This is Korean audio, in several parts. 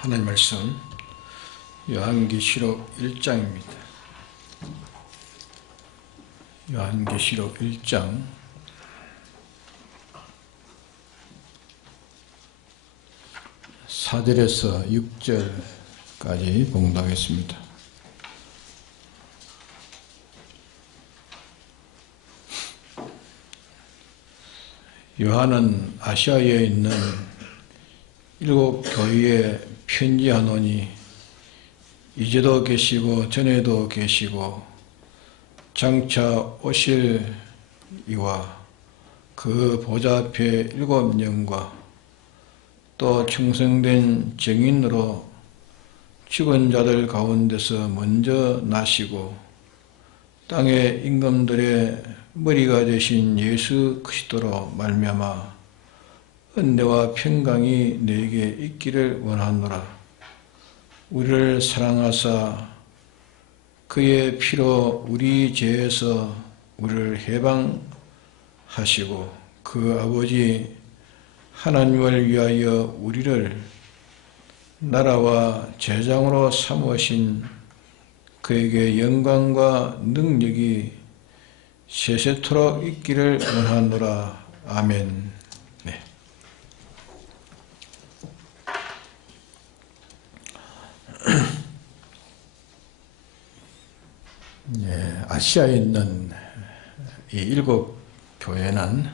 하나님 말씀 요한계시록 1장입니다. 요한계시록 1장 4절에서 6절까지 봉독하겠습니다. 요한은 아시아에 있는 7교회에 편지하노니 이제도 계시고 전에도 계시고 장차 오실 이와 그 보좌 앞에 7영과 또 충성된 증인으로 죽은 자들 가운데서 먼저 나시고 땅의 임금들의 머리가 되신 예수 그리스도로 말미암아 은혜와 평강이 너에게 있기를 원하노라. 우리를 사랑하사 그의 피로 우리 죄에서 우리를 해방하시고 그 아버지 하나님을 위하여 우리를 나라와 제장으로 삼으신 그에게 영광과 능력이 세세토록 있기를 원하노라. 아멘. 네. 아시아에 있는 이 7교회는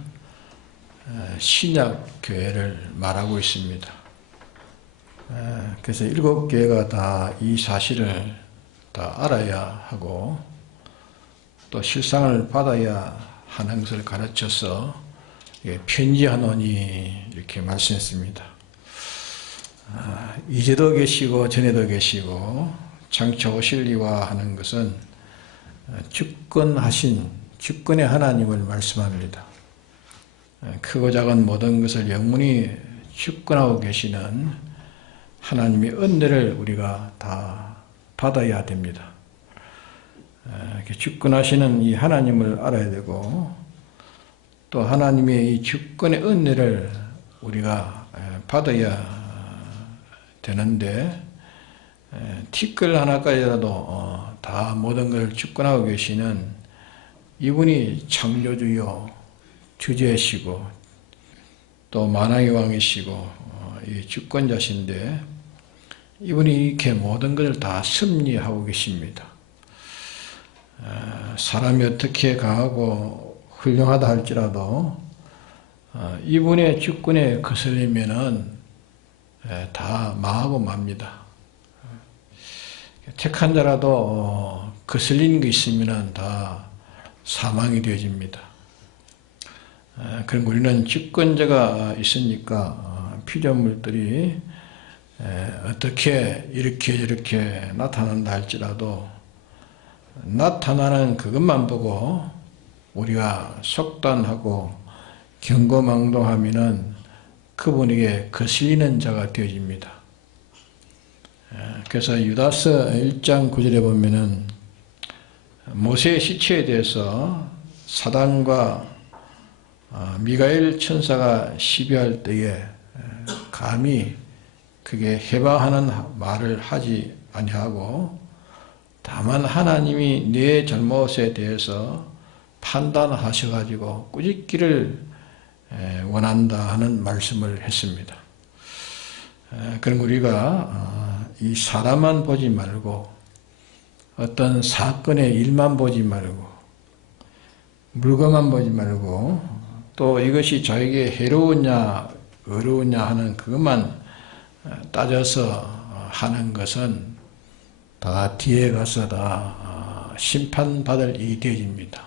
신약교회를 말하고 있습니다. 그래서 7교회가 다 이 사실을 다 알아야 하고 또 실상을 받아야 하는 것을 가르쳐서 편지하노니 이렇게 말씀했습니다. 이제도 계시고 전에도 계시고 장차 오실 이와 하는 것은 주권하신 주권의 하나님을 말씀합니다. 크고 작은 모든 것을 영원히 주권하고 계시는 하나님의 은혜를 우리가 다 받아야 됩니다. 주권하시는 이 하나님을 알아야 되고 또 하나님의 이 주권의 은혜를 우리가 받아야 되는데 티끌 하나까지라도 다 모든 걸 주권하고 계시는 이분이 창조주요 주제시고 또 만왕의 왕이시고 이 주권자신데 이분이 이렇게 모든 것을 다 섭리하고 계십니다. 사람이 어떻게 강하고 훌륭하다 할지라도 이분의 주권에 거슬리면은 다 망하고 맙니다. 택한 자라도 거슬리는 게 있으면은 다 사망이 되어집니다. 그럼 우리는 주권자가 있으니까 피조물들이 어떻게 이렇게 저렇게 나타난다 할지라도 나타나는 그것만 보고 우리가 속단하고 경거망동하면은 그분에게 거슬리는 자가 되어집니다. 그래서 유다서 1장 9절에 보면은 모세의 시체에 대해서 사단과 미가엘 천사가 시비할 때에 감히 그게 해방하는 말을 하지 아니하고 다만 하나님이 내 잘못에 대해서 판단하셔가지고 꾸짖기를 원한다 하는 말씀을 했습니다. 그럼 우리가 이 사람만 보지 말고 어떤 사건의 일만 보지 말고 물건만 보지 말고 또 이것이 저에게 해로우냐 어려우냐 하는 그것만 따져서 하는 것은 다 뒤에 가서 다 심판받을 일이 되어집니다.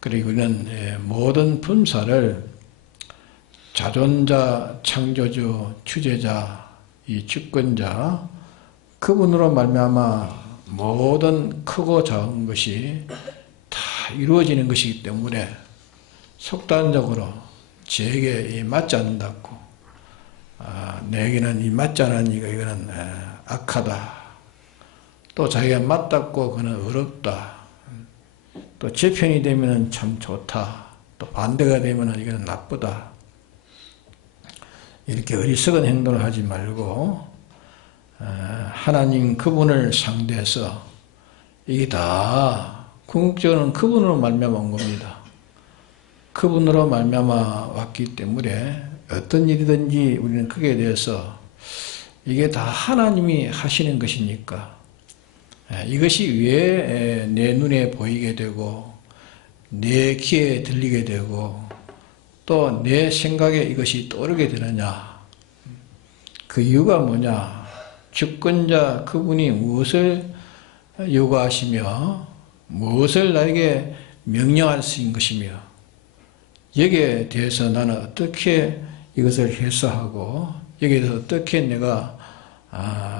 그리고 우리는 모든 품사를 자존자, 창조주, 주제자, 이 주권자 그분으로 말미암아 모든 크고 작은 것이 다 이루어지는 것이기 때문에 속단적으로 저에게 맞지 않는다고 내게는 이 맞지 않으니까 이거는 악하다. 또 자기가 맞닿고 그는 어렵다. 또 제 편이 되면 참 좋다. 또 반대가 되면 이거는 나쁘다. 이렇게 어리석은 행동을 하지 말고 하나님 그분을 상대해서 이게 다 궁극적으로는 그분으로 말미암아 온 겁니다. 그분으로 말미암아 왔기 때문에 어떤 일이든지 우리는 그에 대해서 이게 다 하나님이 하시는 것이니까 이것이 왜 내 눈에 보이게 되고 내 귀에 들리게 되고 또 내 생각에 이것이 떠오르게 되느냐. 그 이유가 뭐냐. 주권자 그분이 무엇을 요구하시며 무엇을 나에게 명령하신 것이며 여기에 대해서 나는 어떻게 이것을 해소하고 여기에 대해서 어떻게 내가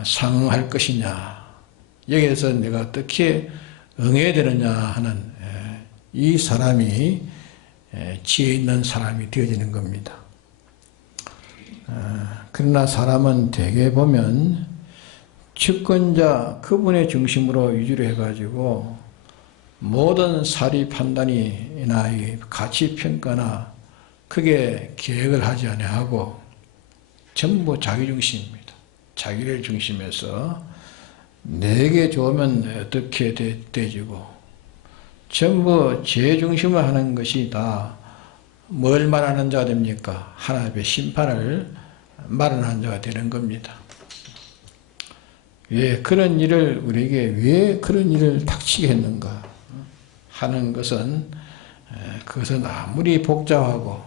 상응할 것이냐. 여기에서 내가 어떻게 응해야 되느냐 하는 이 사람이 지혜 있는 사람이 되어지는 겁니다. 그러나 사람은 대개 보면 주권자 그분의 중심으로 위주로 해가지고 모든 사리 판단이나 가치 평가나 크게 계획을 하지 아니하고 전부 자기 중심입니다. 자기를 중심해서 내게 좋으면 어떻게 되지고 전부 제 중심을 하는 것이 다 뭘 말하는 자가 됩니까? 하나님의 심판을 말하는 자가 되는 겁니다. 왜 그런 일을 우리에게 왜 그런 일을 닥치게 했는가 하는 것은 그것은 아무리 복잡하고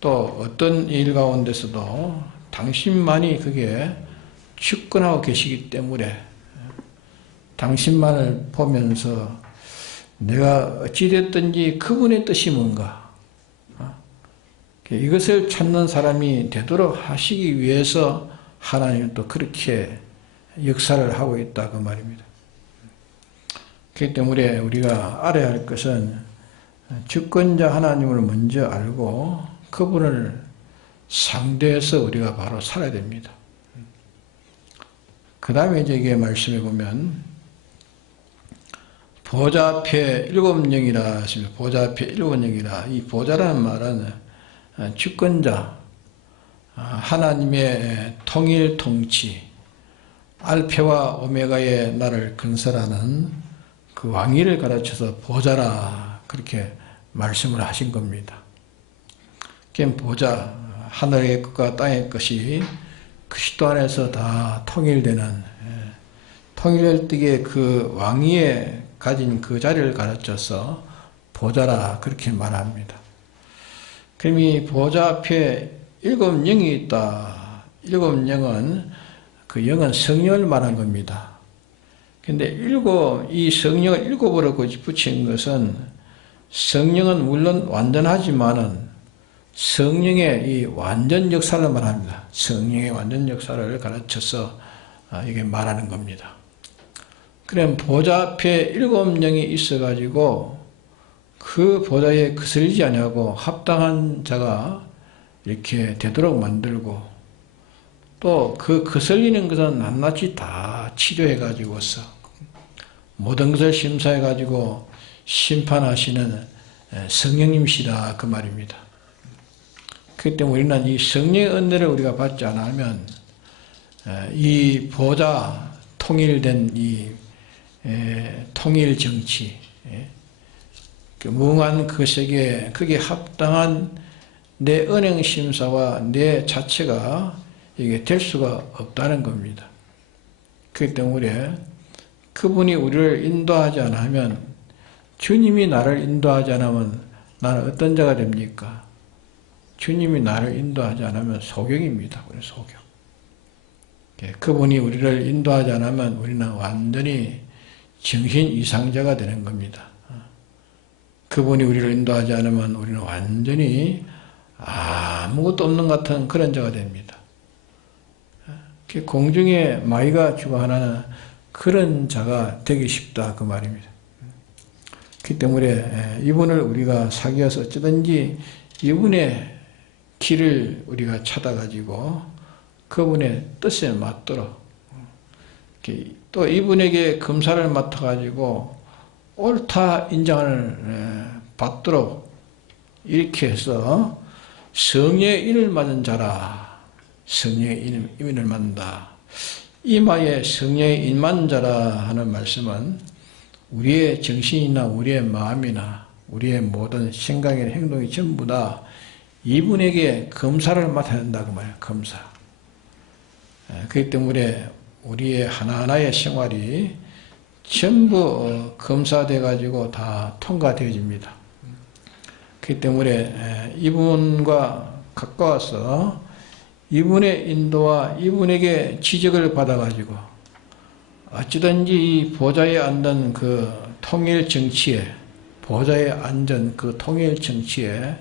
또 어떤 일 가운데서도 당신만이 그게 주권하고 계시기 때문에 당신만을 보면서 내가 어찌됐든지 그분의 뜻이 뭔가 이것을 찾는 사람이 되도록 하시기 위해서 하나님은 또 그렇게 역사를 하고 있다 그 말입니다. 그렇기 때문에 우리가 알아야 할 것은 주권자 하나님을 먼저 알고 그분을 상대해서 우리가 바로 살아야 됩니다. 그 다음에 이제 이게 말씀해 보면 보좌 앞에 7영이라 했습니다. 보좌 앞에 7영이라 이 보좌라는 말은 주권자 하나님의 통일 통치 알페와 오메가의 나를 건설하는 그 왕위를 가르쳐서 보좌라 그렇게 말씀을 하신 겁니다. 보좌 하늘의 것과 땅의 것이 그리스도 안에서 다 통일되는 통일될 때에 그 왕위에 가진 그 자리를 가르쳐서 보좌라 그렇게 말합니다. 그럼 이 보좌 앞에 7영이 있다. 7영은 그 영은 성령을 말한 겁니다. 근데 이 성령을 7으로 붙인 것은 성령은 물론 완전하지만은 성령의 이 완전 역사를 말합니다. 성령의 완전 역사를 가르쳐서 이게 말하는 겁니다. 그럼 보좌 앞에 7영이 있어가지고 그 보좌에 거슬리지 아니하고 합당한 자가 이렇게 되도록 만들고 또 그 거슬리는 것은 낱낱이 다 치료해가지고서 모든 것을 심사해가지고 심판하시는 성령님이시다 그 말입니다. 그렇기 때문에 우리는 이 성령의 은혜를 우리가 받지 않으면 이 보좌 통일된 이 통일 정치 무궁한 그 세계에 그게 합당한 내 은행 심사와 내 자체가 이게 될 수가 없다는 겁니다. 그렇기 때문에 그분이 우리를 인도하지 않으면 주님이 나를 인도하지 않으면 나는 어떤 자가 됩니까? 주님이 나를 인도하지 않으면 소경입니다. 우리는 소경. 그분이 우리를 인도하지 않으면 우리는 완전히 정신 이상자가 되는 겁니다. 그분이 우리를 인도하지 않으면 우리는 완전히 아무것도 없는 것 같은 그런 자가 됩니다. 공중에 마귀가 주관하는 그런 자가 되기 쉽다 그 말입니다. 그렇기 때문에 이분을 우리가 사귀어서 어쩌든지 이분의 길을 우리가 찾아가지고 그분의 뜻에 맞도록 또 이분에게 검사를 맡아가지고 옳다 인정을 받도록 이렇게 해서 성령의 인을 맞은 자라. 성령의 인을 맞는다. 이마에 성령의 인 맞는 자라 하는 말씀은 우리의 정신이나 우리의 마음이나 우리의 모든 생각이나 행동이 전부 다 이분에게 검사를 맡아야 된다고 말이에요. 검사. 그렇기 때문에 우리의 하나하나의 생활이 전부 검사돼 가지고 다 통과되어집니다. 그렇기 때문에 이분과 가까워서 이분의 인도와 이분에게 지적을 받아 가지고 어찌든지 이 보좌에 앉은 그 통일 정치에, 보좌에 앉은 그 통일 정치에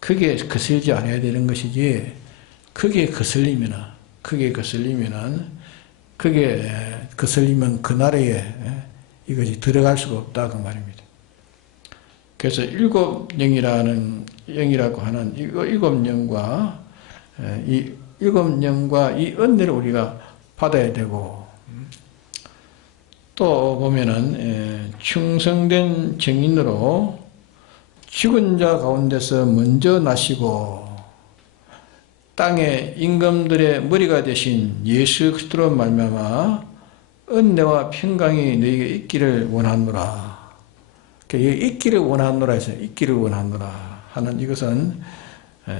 크게 거슬리지 않아야 되는 것이지, 크게 거슬리면 그 나라에 이것이 들어갈 수가 없다 그 말입니다. 그래서 일곱 영이라고 하는 일곱 영과 이 일곱 영과 이 은혜를 우리가 받아야 되고, 또 보면은 충성된 증인으로 죽은 자 가운데서 먼저 나시고 땅의 임금들의 머리가 되신 예수 그리스도로 말미암아 은혜와 평강이 너희에게 있기를 원하노라. 있기를 원하노라 해서 있기를 원하노라 하는 이것은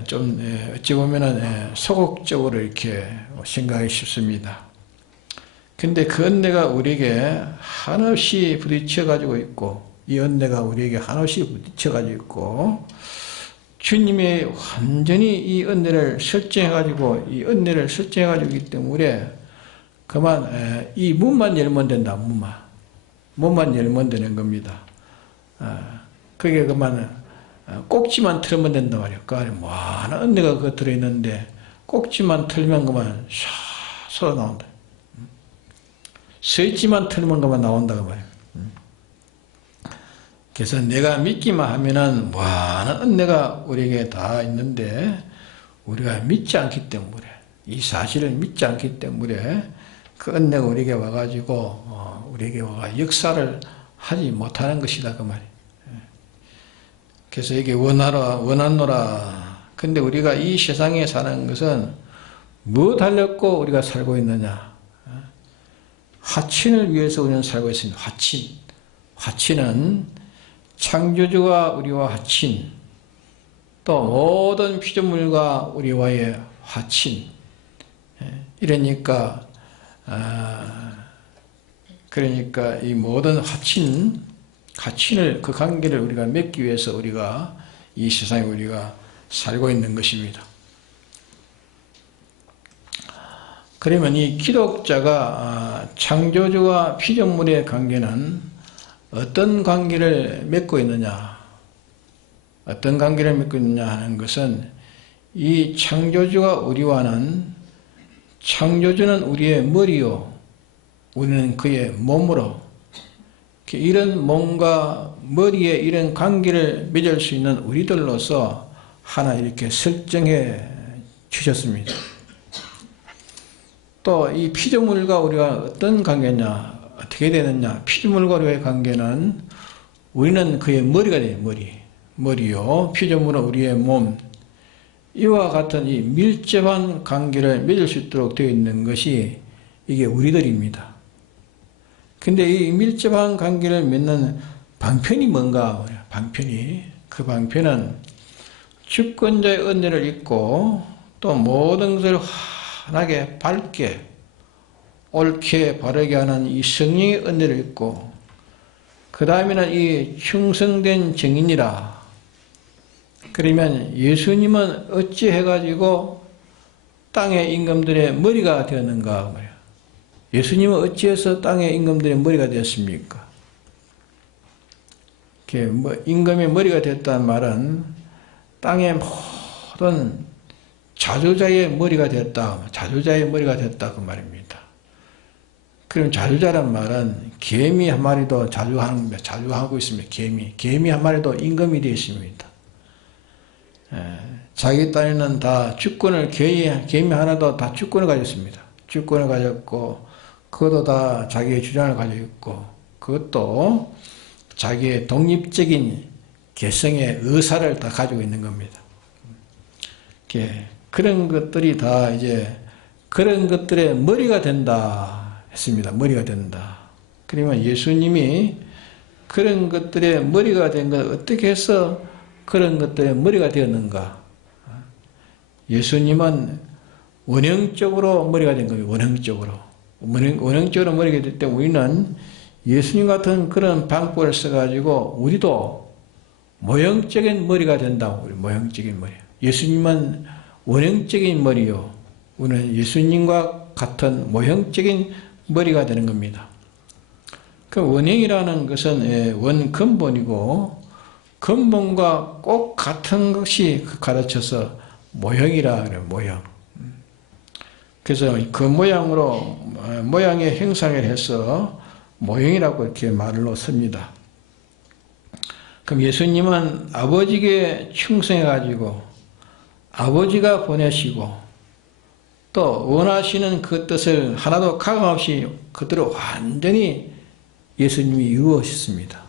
좀 어찌 보면은 소극적으로 이렇게 생각하기 쉽습니다. 근데 그 은혜가 우리에게 한없이 부딪혀 가지고 있고, 이 은혜가 우리에게 한없이 부딪혀 가지고 있고, 주님이 완전히 이 은혜를 설정해 가지고 있기 때문에 그만 이 문만 열면 된다. 문만 열면 되는 겁니다. 그게 그만 꼭지만 틀면 된다 말이에요. 그 안에 많은 은혜가 그 들어있는데 꼭지만 틀면 그만 샤 쏟아 나온다. 스위치만 틀면 그만 나온다 그 말이에요. 그래서 내가 믿기만 하면은 많은 은혜가 우리에게 다 있는데, 우리가 믿지 않기 때문에, 이 사실을 믿지 않기 때문에 그 은혜가 우리에게 와가지고 우리에게 와가 역사를 하지 못하는 것이다 그 말이에요. 그래서 이게 원하노라. 근데 우리가 이 세상에 사는 것은 무엇 하려고 우리가 살고 있느냐? 화친을 위해서 우리는 살고 있습니다. 화친은 창조주가 우리와 화친, 또 모든 피조물과 우리와의 화친. 이러니까 그러니까 이 모든 화친을 그 관계를 우리가 맺기 위해서 우리가 이 세상에 우리가 살고 있는 것입니다. 그러면 이 기독자가 창조주와 피조물의 관계는 어떤 관계를 맺고 있느냐? 어떤 관계를 맺고 있느냐 하는 것은, 이 창조주가 우리와는, 창조주는 우리의 머리요, 우리는 그의 몸으로, 이런 몸과 머리에 이런 관계를 맺을 수 있는 우리들로서 하나 이렇게 설정해 주셨습니다. 또 이 피조물과 우리가 어떤 관계냐, 어떻게 되느냐? 피조물과 우리의 관계는, 우리는 그의 머리가 돼요. 머리요, 피조물은 우리의 몸. 이와 같은 이 밀접한 관계를 맺을 수 있도록 되어 있는 것이 이게 우리들입니다. 근데 이 밀접한 관계를 맺는 방편이 뭔가? 그 방편은 주권자의 은혜를 잊고, 또 모든 것을 환하게 밝게 옳게 바르게 하는 이 성령의 은혜를 잊고, 그 다음에는 이 충성된 증인이라. 그러면 예수님은 어찌 해가지고 땅의 임금들의 머리가 되었는가 말이야. 예수님은 어찌해서 땅의 임금들의 머리가 되었습니까? 임금의 머리가 됐다는 말은 땅의 모든 자주자의 머리가 됐다. 자주자의 머리가 됐다 그 말입니다. 그럼 자주자란 말은 개미 한 마리도 자주하고 있습니다. 개미 한 마리도 임금이 되어 있습니다. 자기 땅에는 다 주권을, 개미 하나도 다 주권을 가졌습니다. 주권을 가졌고, 그것도 다 자기의 주장을 가지고 있고, 그것도 자기의 독립적인 개성의 의사를 다 가지고 있는 겁니다. 이렇게 그런 것들이 다 이제 그런 것들의 머리가 된다 했습니다. 머리가 된다. 그러면 예수님이 그런 것들의 머리가 된 것 어떻게 해서 그런 것들의 머리가 되었는가? 예수님은 원형적으로 머리가 된 거예요. 원형적으로. 원형적으로 머리가 될 때 우리는 예수님 같은 그런 방법을 써가지고 우리도 모형적인 머리가 된다고. 모형적인 머리. 예수님은 원형적인 머리요. 우리는 예수님과 같은 모형적인 머리가 되는 겁니다. 그 원형이라는 것은 원 근본이고 근본과 꼭 같은 것이 가르쳐서 모형이라 그래요. 모형. 그래서 그 모양으로 모양의 형상을 해서 모형이라고 이렇게 말로 씁니다. 그럼 예수님은 아버지께 충성해 가지고 아버지가 보내시고 또 원하시는 그 뜻을 하나도 가감없이 그대로 완전히 예수님이 이루어졌습니다.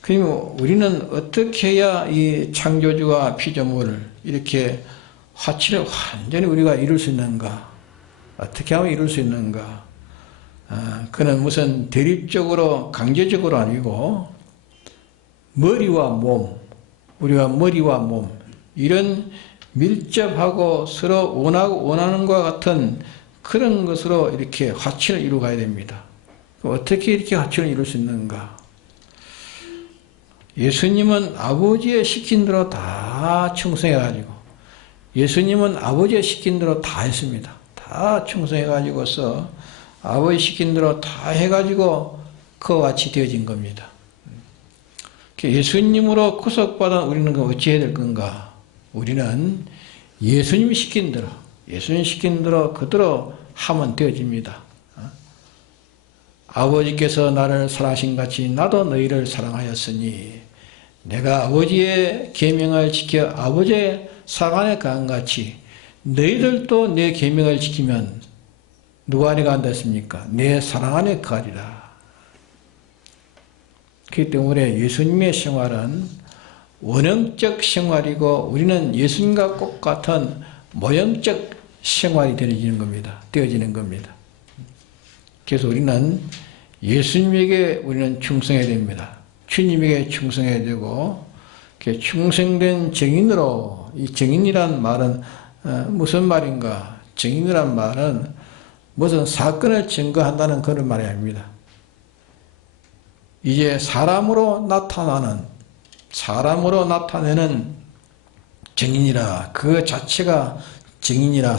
그럼 우리는 어떻게 해야 이 창조주와 피조물을 이렇게 화치를 완전히 우리가 이룰 수 있는가? 어떻게 하면 이룰 수 있는가? 그는 무슨 대립적으로 강제적으로 아니고 머리와 몸, 우리가 머리와 몸 이런 밀접하고 서로 원하는 것과 같은 그런 것으로 이렇게 화치를 이루어가야 됩니다. 어떻게 이렇게 화치를 이룰 수 있는가? 예수님은 아버지의 시킨 대로 다 충성해가지고 예수님은 아버지의 시킨 대로 다 했습니다. 다 충성해가지고서 아버지 시킨 대로 다 해가지고 그와 같이 되어진 겁니다. 예수님으로 구속받은 우리는 어찌 해야 될 건가? 우리는 예수님이 시킨 대로, 예수님 시킨 대로 그대로 하면 되어집니다. 아버지께서 나를 사랑하신 같이 나도 너희를 사랑하였으니 내가 아버지의 계명을 지켜 아버지의 사랑 안에 거한 같이 너희들도 내 계명을 지키면 누구 안에 거한다 했습니까? 내 사랑 안에 거하리라. 그렇기 때문에 예수님의 생활은 원형적 생활이고 우리는 예수님과 꼭 같은 모형적 생활이 되어지는 겁니다. 그래서 우리는 예수님에게 우리는 충성해야 됩니다. 주님에게 충성해야 되고 충성된 증인으로 이 증인이란 말은 무슨 말인가? 증인이란 말은 무슨 사건을 증거한다는 그런 말이 아닙니다. 이제 사람으로 나타내는 증인이라 그 자체가 증인이라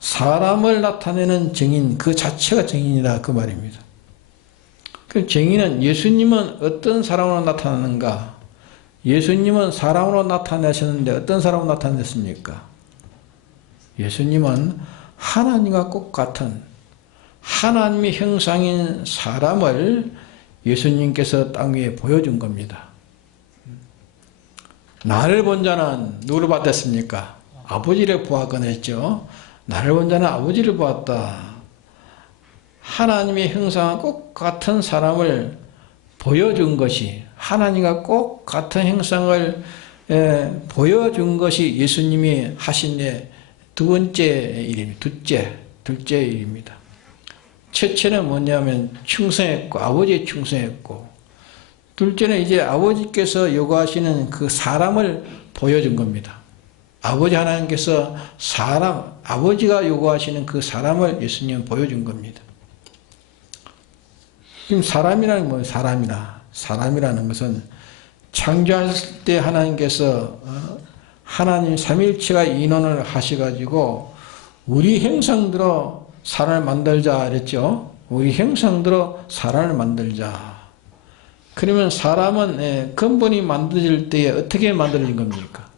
사람을 나타내는 증인 그 자체가 증인이라 그 말입니다. 그 증인은 예수님은 어떤 사람으로 나타나는가? 예수님은 사람으로 나타나셨는데 어떤 사람으로 나타냈습니까? 예수님은 하나님과 꼭 같은 하나님의 형상인 사람을 예수님께서 땅 위에 보여준 겁니다. 나를 본 자는 누구를 봤댔습니까? 아버지를 보았거나 했죠. 나를 본 자는 아버지를 보았다. 하나님의 형상과 꼭 같은 사람을 보여준 것이 하나님과 꼭 같은 형상을 보여준 것이 예수님이 하신 두 번째 일입니다. 둘째 일입니다. 첫째는 뭐냐면 충성했고 아버지에 충성했고 둘째는 이제 아버지께서 요구하시는 그 사람을 보여준 겁니다. 아버지 하나님께서 아버지가 요구하시는 그 사람을 예수님은 보여준 겁니다. 지금 사람이라는 건 뭐예요? 사람이라는 것은 창조했을 때 하나님께서 하나님 삼위일체가 인원을 하셔가지고 우리 형상대로 사람을 만들자 그랬죠. 우리 형상대로 사람을 만들자. 그러면 사람은 근본이 만들어질 때에 어떻게 만들어진 겁니까?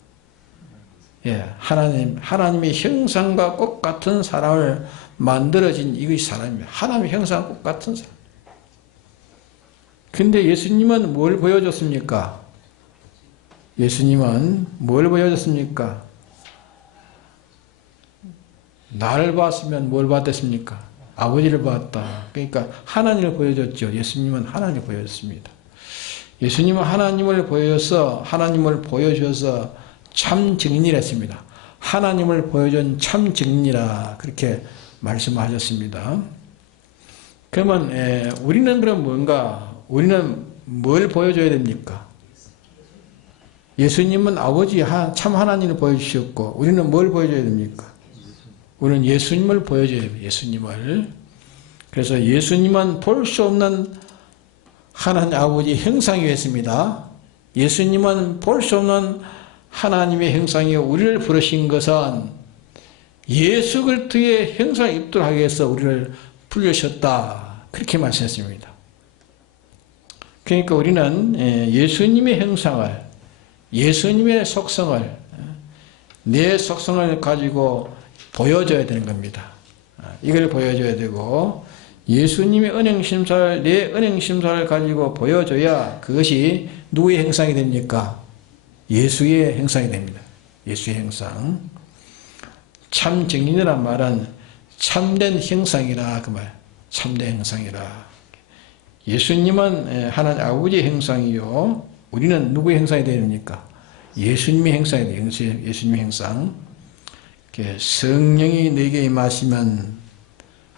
하나님의 형상과 꼭 같은 사람을 만들어진 이것이 사람입니다. 하나님의 형상과 꼭 같은 사람. 근데 예수님은 뭘 보여줬습니까? 예수님은 뭘 보여줬습니까? 나를 봤으면 뭘 봤겠습니까? 아버지를 봤다. 그러니까 하나님을 보여줬죠. 예수님은 하나님을 보여줬습니다. 예수님은 하나님을 보여줘서 참 증인이라 했습니다. 하나님을 보여준 참 증인이라 그렇게 말씀하셨습니다. 그러면 우리는 그럼 뭔가 우리는 뭘 보여줘야 됩니까? 예수님은 아버지 참 하나님을 보여주셨고 우리는 뭘 보여줘야 됩니까? 우리는 예수님을 보여줘야 됩니다. 예수님을. 그래서 예수님은 볼 수 없는 하나님 아버지 형상이었습니다. 예수님은 볼 수 없는 하나님의 형상이 우리를 부르신 것은 예수 그리스도의 형상을 입도록 하기 위해서 우리를 불러셨다. 그렇게 말씀했습니다. 그러니까 우리는 예수님의 형상을, 예수님의 속성을, 내 속성을 가지고 보여줘야 되는 겁니다. 이걸 보여줘야 되고 예수님의 은행심사를, 내 은행심사를 가지고 보여줘야 그것이 누구의 형상이 됩니까? 예수의 형상이 됩니다. 예수의 형상. 참 증인이란 말은 참된 형상이라 그 말. 참된 형상이라. 예수님은 하나님 아버지의 형상이요. 우리는 누구의 형상이 되야 됩니까? 예수님의 형상이 돼요. 예수님의 형상. 성령이 내게 임하시면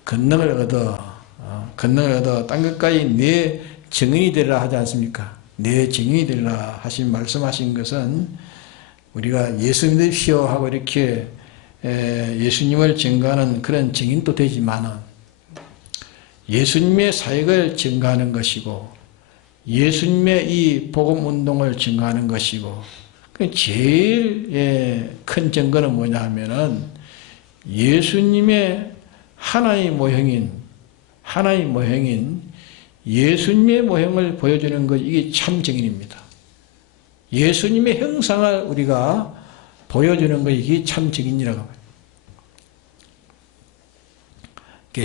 권능을 얻어 땅 끝까지 내 증인이 되리라 하지 않습니까? 내 증인이 되리라 말씀하신 것은 우리가 예수 믿으시오 하고 이렇게 예수님을 증거하는 그런 증인도 되지만은 예수님의 사역을 증거하는 것이고 예수님의 이 복음 운동을 증거하는 것이고 제일 큰 증거는 뭐냐 하면은 예수님의 하나의 모형인 예수님의 모형을 보여주는 것, 이게 참 증인입니다. 예수님의 형상을 우리가 보여주는 것, 이게 참 증인이라고 합니다.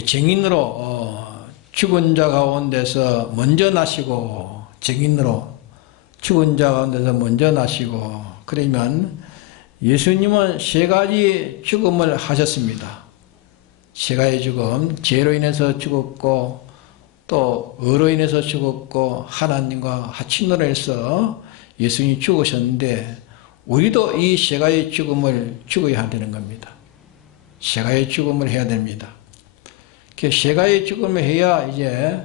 증인으로 죽은 자 가운데서 먼저 나시고, 증인으로 죽은 자 가운데서 먼저 나시고, 그러면 예수님은 세 가지 죽음을 하셨습니다. 세 가지 죽음, 죄로 인해서 죽었고 또 의로 인해서 죽었고 하나님과 하친으로 해서 예수님이 죽으셨는데 우리도 이 세 가지 죽음을 죽어야 되는 겁니다. 세 가지 죽음을 해야 됩니다. 세 가지 죽음을 해야 이제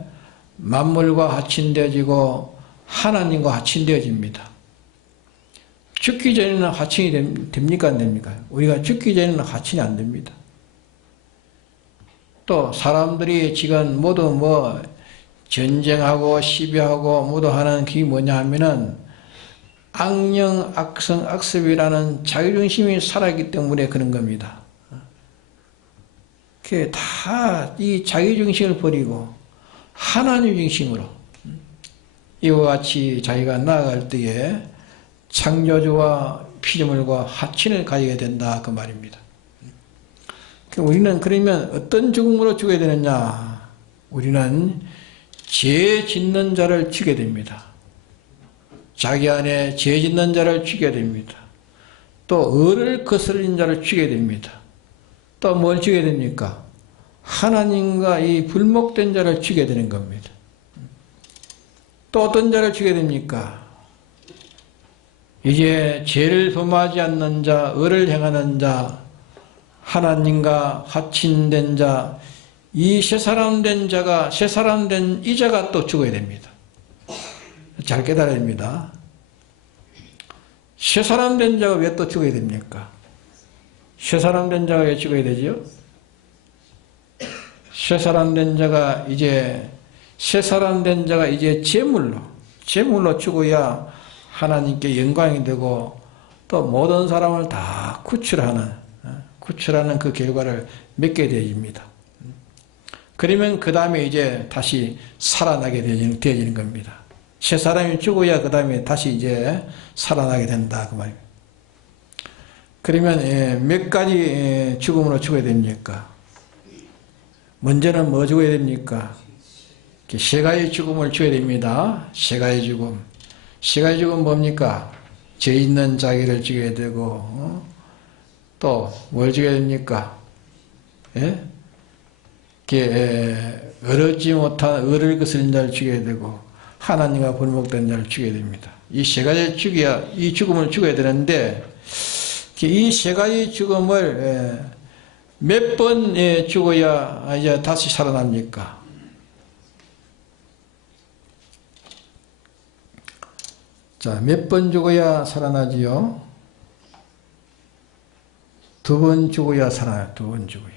만물과 하친되어지고 하나님과 하친되어집니다. 죽기 전에는 하친이 됩니까? 안 됩니까? 우리가 죽기 전에는 하친이 안 됩니다. 또 사람들이 지금 모두 전쟁하고 시비하고 모두 하는 그게 뭐냐 하면은 악령, 악성, 악습이라는 자기중심이 살아있기 때문에 그런 겁니다. 그게 다 이 자기중심을 버리고 하나님 중심으로 이와 같이 자기가 나아갈 때에 창조주와 피조물과 하친을 가지게 된다 그 말입니다. 우리는 그러면 어떤 죽음으로 죽어야 되느냐? 우리는 죄 짓는 자를 죽게 됩니다. 자기 안에 죄 짓는 자를 죽게 됩니다. 또 의를 거스르는 자를 죽게 됩니다. 또 뭘 죽게 됩니까? 하나님과 이 불목된 자를 죽게 되는 겁니다. 또 어떤 자를 죽게 됩니까? 이제 죄를 범하지 않는 자, 의를 행하는 자, 하나님과 하친된 자, 이 새 사람 된 자가, 새 사람 된 이 자가 또 죽어야 됩니다. 잘 깨달아야 됩니다. 새 사람 된 자가 왜 또 죽어야 됩니까? 새 사람 된 자가 왜 죽어야 되지요? 새 사람 된 자가 이제 제물로 죽어야 하나님께 영광이 되고 또 모든 사람을 다 구출하는 그 결과를 맺게 되어집니다. 그러면 그 다음에 이제 다시 살아나게 되어지는 겁니다. 새 사람이 죽어야 그 다음에 다시 이제 살아나게 된다 그 말입니다. 그러면 몇 가지 죽음으로 죽어야 됩니까? 먼저는 뭐 죽어야 됩니까? 세 가지 죽음을 죽어야 됩니다. 세 가지 죽음. 세 가지 죽음 뭡니까? 죄 있는 자기를 죽여야 되고 또 뭘 죽여야 됩니까? 어렵지 못한 의를 거스린 자를 죽여야 되고 하나님과 불목된 자를 죽여야 됩니다. 이 세 가지를 죽여야 이 죽음을 죽여야 되는데 이 세 가지 죽음을 몇 번 죽어야 이제 다시 살아납니까? 자, 몇 번 죽어야 살아나지요? 2번 죽어야 살아나요. 2번 죽어야.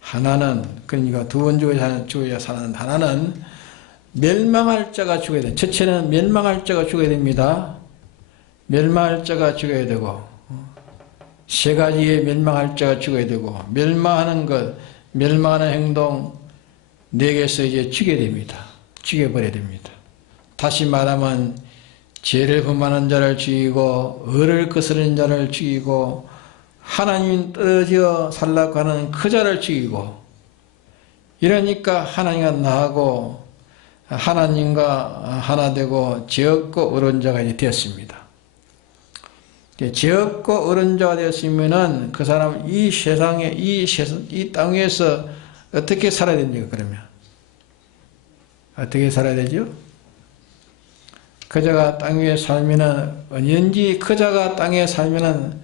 하나는, 그러니까 2번 죽어야 살아나는, 하나는 멸망할 자가 죽어야 돼. 첫째는 멸망할 자가 죽어야 됩니다. 멸망할 자가 죽어야 되고, 세 가지의 멸망할 자가 죽어야 되고, 멸망하는 것, 멸망하는 행동, 내게서 이제 죽여야 됩니다. 죽여버려야 됩니다. 다시 말하면, 죄를 범하는 자를 죽이고, 의를 거스르는 자를 죽이고, 하나님 떨어져 살라고 하는 그 자를 죽이고, 이러니까 하나님과 나하고, 하나님과 하나 되고, 죄 없고 어려운 자가 이제 되었습니다. 죄 없고 어려운 자가 되었으면은 그 사람 이 세상에, 이 땅에서 어떻게 살아야 됩니까, 그러면? 어떻게 살아야 되죠? 그자가 땅 위에 살면은, 언젠지 그자가 땅에 살면은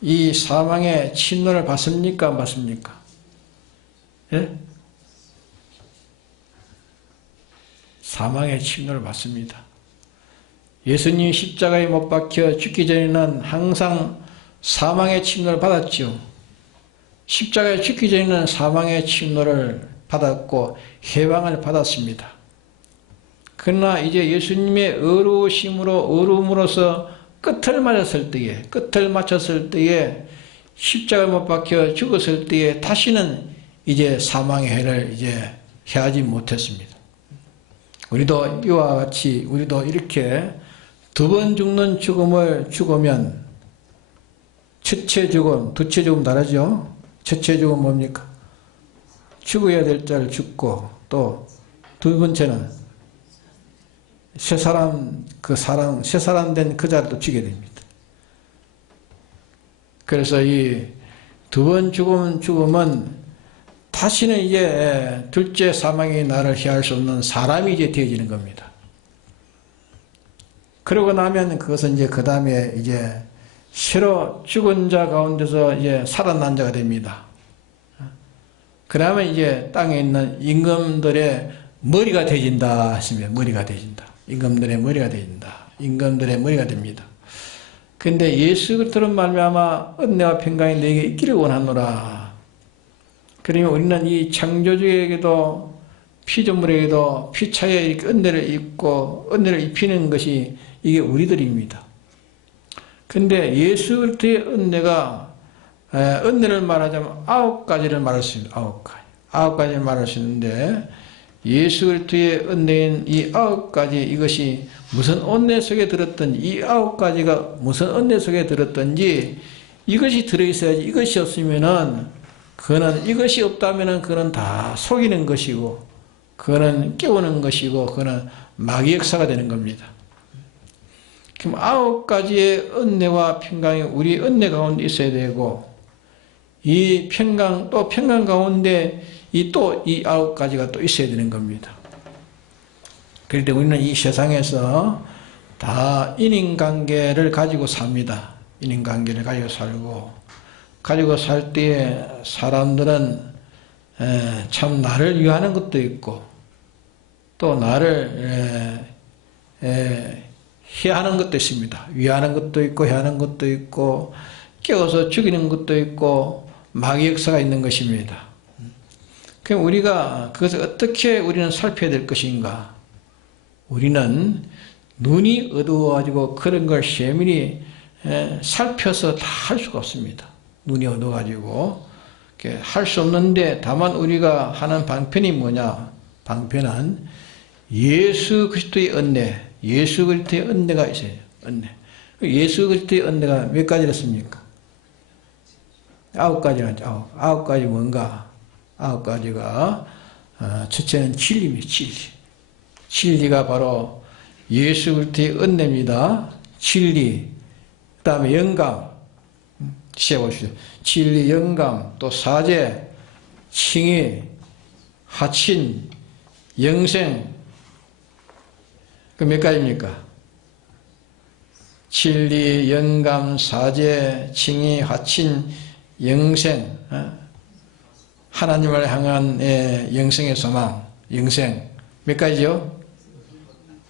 이 사망의 침노를 받습니까, 안 받습니까? 예? 사망의 침노를 받습니다. 예수님 십자가에 못 박혀 죽기 전에는 항상 사망의 침노를 받았죠. 십자가에 죽기 전에는 사망의 침노를 받았고 해방을 받았습니다. 그러나 이제 예수님의 의로움으로서 끝을 맞췄을 때에 십자가에 못 박혀 죽었을 때에 다시는 이제 사망의 해를 이제 해하지 못했습니다. 우리도 이와 같이 우리도 이렇게 2번 죽는 죽음을 죽으면 첫째 죽음, 둘째 죽음 다르죠? 첫째 죽음 뭡니까? 죽어야 될 자를 죽고 또 2번째는 새 사람 된 그 자를 또 죽여야 됩니다. 그래서 이 2번 죽음은 다시는 이제 둘째 사망이 나를 해할 수 없는 사람이 이제 되어지는 겁니다. 그러고 나면 그것은 이제 그 다음에 이제 새로 죽은 자 가운데서 이제 살아난 자가 됩니다. 그러면 이제 땅에 있는 임금들의 머리가 되진다 했습니다. 머리가 되진다. 임금들의 머리가 되진다. 임금들의 머리가 됩니다. 근데 예수 그리스도로 말미암아 은혜와 평강이 너에게 있기를 원하노라. 그러면 우리는 이 창조주에게도 피조물에게도 피차에 이렇게 은혜를 입고 은혜를 입히는 것이 이게 우리들입니다. 근데 예수 그리스도의 은혜가 은혜를 말하자면 9가지를 말할 수 있습니다. 9가지. 9가지를 말할 수 있는데 예수 그리스도의 은혜인 이 9가지 이것이 무슨 은혜 속에 들었든지 이 9가지가 무슨 은혜 속에 들었든지 이것이 들어있어야지 이것이 없으면은 그거는 이것이 없다면은 그거는 다 속이는 것이고 그거는 깨우는 것이고 그거는 마귀 역사가 되는 겁니다. 그럼 9가지의 은혜와 평강이 우리 은혜 가운데 있어야 되고 이 평강 또 평강 가운데 이 9가지가 또 있어야 되는 겁니다. 그럴 때 우리는 이 세상에서 다 인인관계를 가지고 삽니다. 인인관계를 가지고 살고 가지고 살 때에 사람들은 참 나를 위하는 것도 있고 또 나를 해하는 것도 있습니다. 위하는 것도 있고 해하는 것도 있고 깨워서 죽이는 것도 있고 마귀 역사가 있는 것입니다. 그럼 우리가 그것을 어떻게 우리는 살펴야 될 것인가? 우리는 눈이 어두워가지고 그런 걸 세밀히 살펴서 다 할 수가 없습니다. 눈이 어두워가지고 할 수 없는데 다만 우리가 하는 방편이 뭐냐? 방편은 예수 그리스도의 은혜, 예수 그리스도의 은혜가 있어요. 은혜. 예수 그리스도의 은혜가 몇 가지였습니까? 9가지가 9가지 뭔가? 9가지가 첫째는 진리입니다. 진리. 진리가 바로 예수 그리스도의 은혜입니다. 진리. 그 다음에 영감. 시작해보시죠. 진리, 영감, 또 사죄, 칭의, 하친, 영생. 그 몇 가지입니까? 진리, 영감, 사죄, 칭의, 화친, 영생, 하나님을 향한 영생의 소망, 영생 몇 가지죠?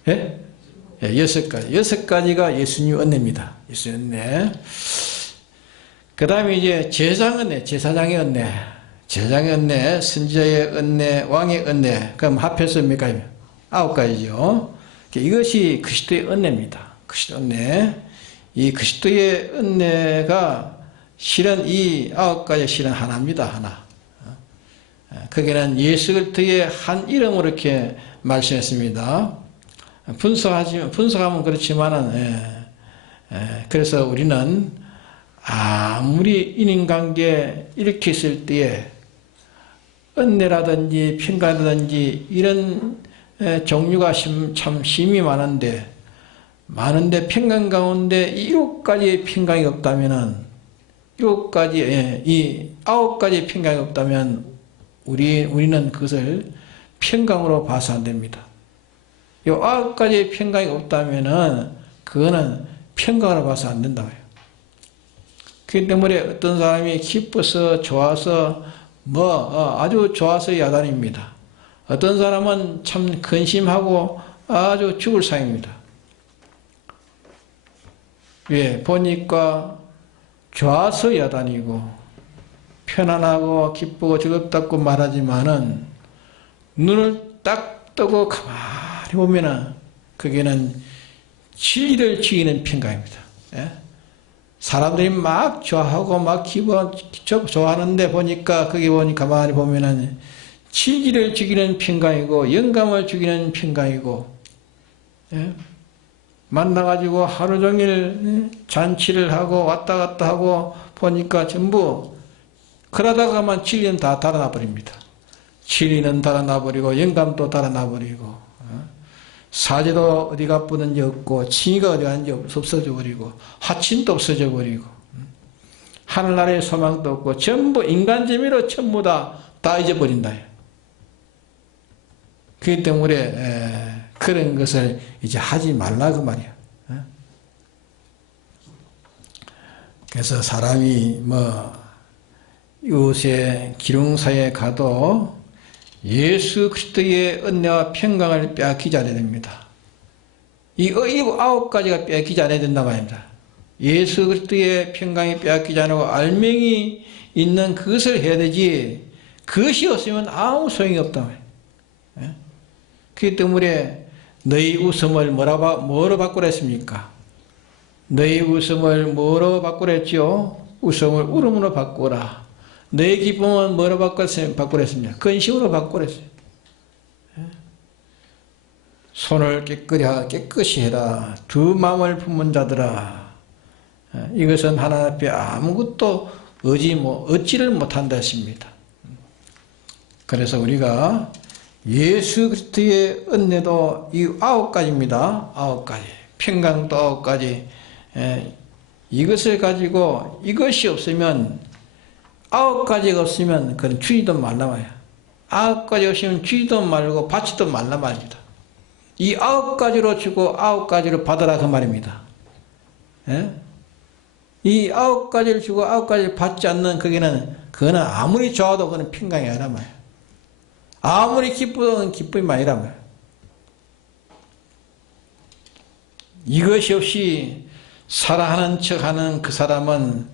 예? 예, 6가지. 6가지가 예수님 은혜입니다. 예수님 은혜. 그 다음에 이제 제사장 은혜, 제사장의 은혜, 제사장의 은혜, 선지자의 은혜, 왕의 은혜. 그럼 합해서 몇 가지? 9가지죠. 이것이 그리스도의 은혜입니다. 그리스도의 은혜. 이 그리스도의 은혜가 실은 이 9가지 실은 하나입니다. 하나. 거기는 예수 그리스도의 한 이름으로 이렇게 말씀했습니다. 분석하면 그렇지만은, 그래서 우리는 아무리 인간관계 이렇게 있을 때에 은혜라든지 평가라든지 이런 종류가 참 심이 많은데 평강 가운데 이 7가지의 평강이 없다면은, 이 9가지의 평강이 없다면 우리는 그것을 평강으로 봐서 안 됩니다. 이 9가지의 평강이 없다면은 그거는 평강으로 봐서 안 된다고요. 그렇기 때문에 어떤 사람이 기뻐서 좋아서 아주 좋아서 야단입니다. 어떤 사람은 참 근심하고 아주 죽을 상입니다. 왜? 보니까 좋아서 야단이고 편안하고 기쁘고 즐겁다고 말하지만은 눈을 딱 뜨고 가만히 보면은 그게는 진리를 죽이는 평강입니다. 예? 사람들이 막 좋아하고 막 좋아하는데 보니까 거기 가만히 보면은 진리를 죽이는 평강이고 영감을 죽이는 평강이고, 예? 만나가지고 하루 종일 잔치를 하고 왔다 갔다 하고 보니까 전부 그러다가만 진리는 다 달아나 버립니다. 진리는 달아나 버리고 영감도 달아나 버리고, 사제도 어디 가쁘는지 없고 칭의가 어디 갔는지 없어져 버리고 하친도 없어져 버리고 하늘나라의 소망도 없고 전부 인간 재미로 전부 다 잊어버린다. 그렇기 때문에 그런 것을 이제 하지 말라 그 말이야. 그래서 사람이 이곳에 기룡사에 가도 예수 그리스도의 은혜와 평강을 빼앗기지 않아야 됩니다. 이 9가지가 빼앗기지 않아야 된단 말입니다. 예수 그리스도의 평강이 빼앗기지 않고 알맹이 있는 그것을 해야 되지, 그것이 없으면 아무 소용이 없단 말이에요. 그렇기 때문에 너희 웃음을 뭐로 바꾸라 했습니까? 너희 웃음을 뭐로 바꾸라 했죠? 웃음을 울음으로 바꾸라. 너희 기쁨은 뭐로 바꾸라 했습니까? 근심으로 바꾸라 했어요. 손을 깨끗이 해라. 두 마음을 품은 자들아. 이것은 하나님 앞에 아무것도 얻지를 못한다 했습니다. 그래서 우리가 예수 그리스도의 은혜도 이 9가지입니다. 9가지. 평강도 9가지. 이것을 가지고 이것이 없으면 9가지가 없으면 그건 주지도 말라 말이야. 9가지 없으면 주지도 말고 받지도 말라 말입니다. 이 9가지로 주고 9가지로 받아라 그 말입니다. 이 9가지를 주고 9가지를 받지 않는 그거는 아무리 좋아도 그건 평강이 아니란 말이야. 아무리 기쁘도 기쁨이 아니란 말이야. 이것이 없이 사랑하는 척하는 그 사람은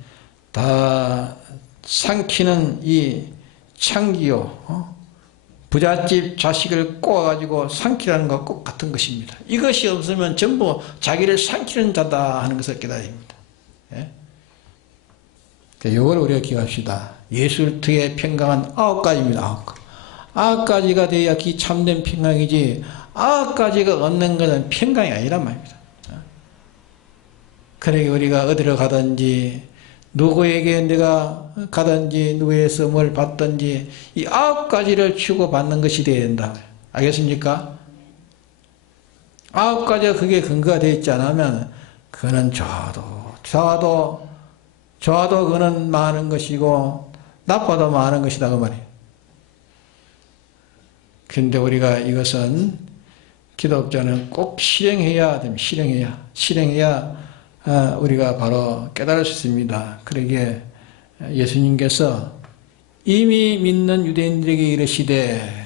다 삼키는 이 창기요, 부잣집 자식을 꼬아가지고 삼키라는 것과 꼭 같은 것입니다. 이것이 없으면 전부 자기를 삼키는 자다 하는 것을 깨달아야 됩니다. 이걸 우리가 기억합시다. 예수의 평강은 9가지입니다. 9가지가 돼야 기 참된 평강이지 9가지가 없는 것은 평강이 아니란 말입니다. 그러니까 우리가 어디로 가든지 누구에게 내가 가든지 누구에서 뭘 받든지 이 9가지를 주고받는 것이 되어야 된다. 알겠습니까? 9가지가 그게 근거가 되어 있지 않으면 그거는 좋아도 그거는 많은 것이고 나빠도 많은 것이다 그 말이에요. 그런데 우리가 이것은 기독자는 꼭 실행해야 됩니다. 실행해야 우리가 바로 깨달을 수 있습니다. 그러기에 예수님께서 이미 믿는 유대인들에게 이르시되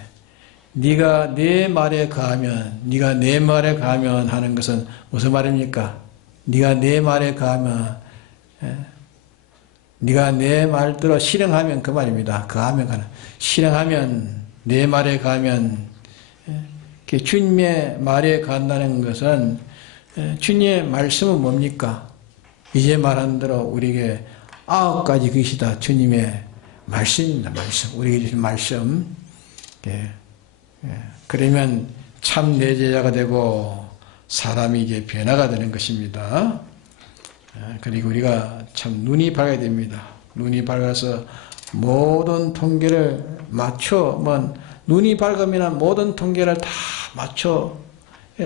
네가 내 말에 거하면, 네가 내 말에 거하면 하는 것은 무슨 말입니까? 네가 내 말에 거하면, 네가 내 말대로 실행하면 그 말입니다. 거하면, 실행하면, 내 말에 거하면, 주님의 말에 거한다는 것은 주님의 말씀은 뭡니까? 이제 말한 대로 우리에게 9가지 것이 다 주님의 말씀입니다. 말씀. 우리에게 주신 말씀. 그러면 참 내 제자가 되고 사람이 이제 변화가 되는 것입니다. 그리고 우리가 참 눈이 밝아야 됩니다. 눈이 밝아서 모든 통계를 맞춰, 눈이 밝으면 모든 통계를 다 맞춰,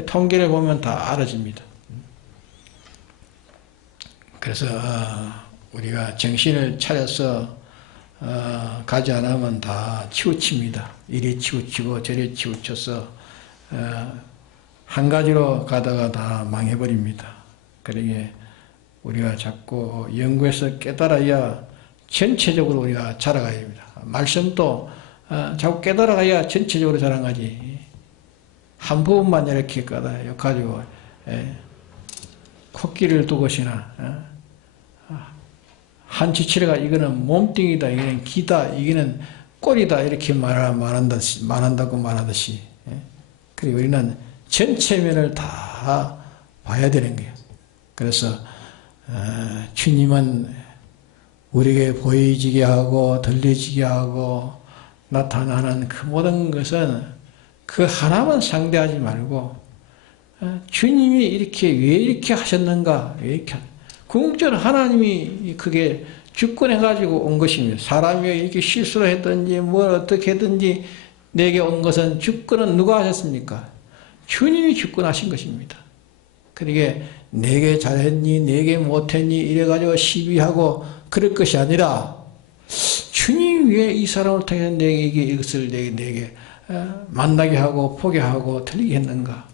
통계를 보면 다 알아집니다. 그래서 우리가 정신을 차려서 가지 않으면 다 치우칩니다. 이리 치우치고 저리 치우쳐서 한 가지로 가다가 다 망해버립니다. 그러기에 우리가 자꾸 연구해서 깨달아야 전체적으로 우리가 자라가야 됩니다. 말씀도 자꾸 깨달아가야 전체적으로 자라가지. 한 부분만 이렇게 가지고 코끼리를 두고시나 한 지체가 이거는 몸뚱이다, 이거는 기다, 이거는 꼬리다 이렇게 말한다고 말하듯이. 그리고 우리는 전체면을 다 봐야 되는 거예요. 그래서 주님은 우리에게 보이지게 하고 들리지게 하고 나타나는 그 모든 것은 그 하나만 상대하지 말고 주님이 이렇게 왜 이렇게 하셨는가, 왜 이렇게 궁극적으로 하나님이 그게 주권해가지고 온 것입니다. 사람이 이렇게 실수를 했든지 뭘 어떻게 했든지 내게 온 것은 주권은 누가 하셨습니까? 주님이 주권하신 것입니다. 그러게 내게 잘했니 내게 못했니 이래가지고 시비하고 그럴 것이 아니라 주님이 왜 이 사람을 통해서 내게 이것을 내게 만나게 하고 보게 하고 들리게 했는가?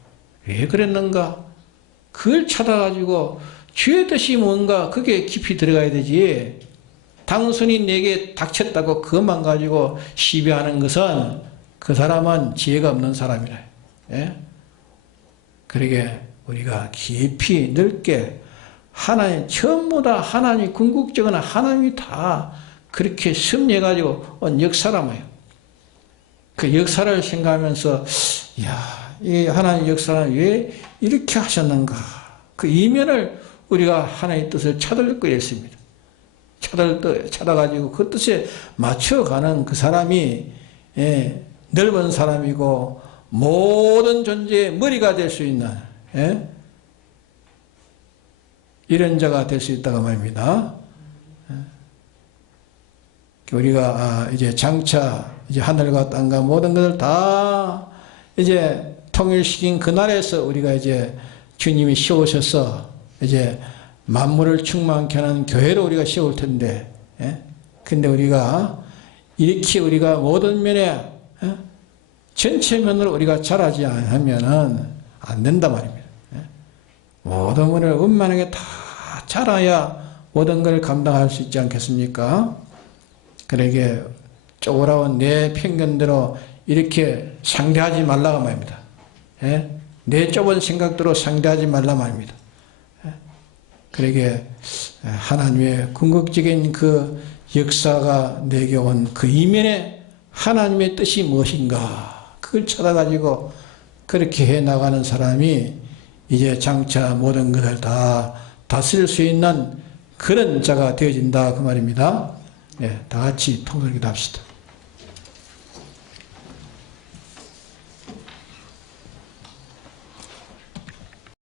왜 그랬는가? 그걸 찾아가지고 주의 뜻이 뭔가 그게 깊이 들어가야 되지. 당신이 내게 닥쳤다고 그것만 가지고 시비하는 것은 그 사람은 지혜가 없는 사람이라. 그러게 우리가 깊이 넓게 하나님 전부 다 하나님 궁극적인 하나님이 다 그렇게 섭리해가지고 온 역사라며요. 그 역사를 생각하면서 이 하나님 역사는 왜 이렇게 하셨는가? 그 이면을 우리가 하나님의 뜻을 찾아듣고 있습니다. 찾아가지고 그 뜻에 맞춰가는 그 사람이 넓은 사람이고 모든 존재의 머리가 될 수 있는 이런 자가 될 수 있다고 말입니다. 우리가 이제 장차 이제 하늘과 땅과 모든 것을 다 이제 통일시킨 그날에서 우리가 이제 주님이 씌우셔서 이제 만물을 충만케 하는 교회로 우리가 씌울 텐데, 근데 우리가 이렇게 우리가 모든 면에 전체 면으로 우리가 자라지 않으면은 안 된단 말입니다. 모든 것을 원만하게 다 자라야 모든 걸 감당할 수 있지 않겠습니까? 그러게 쪼그라온 내 편견대로 이렇게 상대하지 말라고 말입니다. 내 좁은 생각대로 상대하지 말라 말입니다. 그러게 하나님의 궁극적인 그 역사가 내게 온 그 이면에 하나님의 뜻이 무엇인가 그걸 찾아가지고 그렇게 해나가는 사람이 이제 장차 모든 것을 다 다스릴 수 있는 그런 자가 되어진다 그 말입니다. 다 같이 통성기도 합시다.